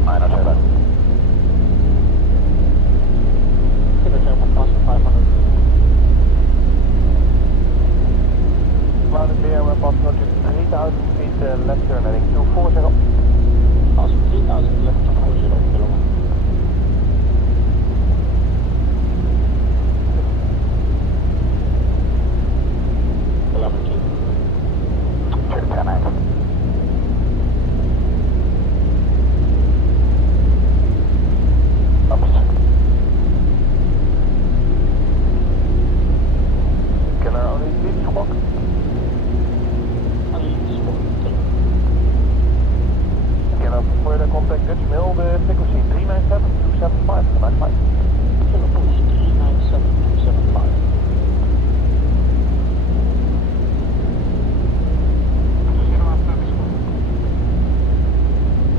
907. Kilo German passing 500. Cloud and clear, we're passing to 3000 feet, left turn heading 240. Passing 3000 left to 40 kilometer. Telemetry. Check 10-8. Killer only lead squawk. Killer further contact Dutch Mill, the frequency 397-275. 95. Kilo Push 397-275.